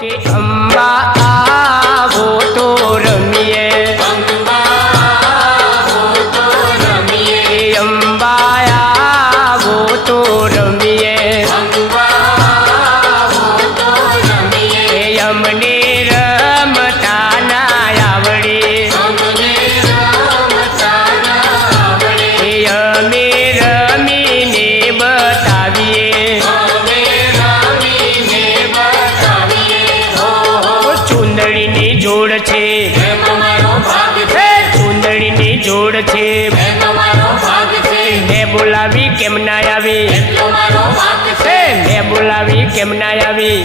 કે અંબા આવો તો રમીએ, અંબા આવો તો રમીએ, અમને રમતા ના આવડે, અમે રમીને બતાવીએ, ચુંદડીની જોડ છે, ચુંદડીની જોડ છે, મેં બોલાવી કેમ ના આવી, મેં બોલાવી કેમ ના આવી,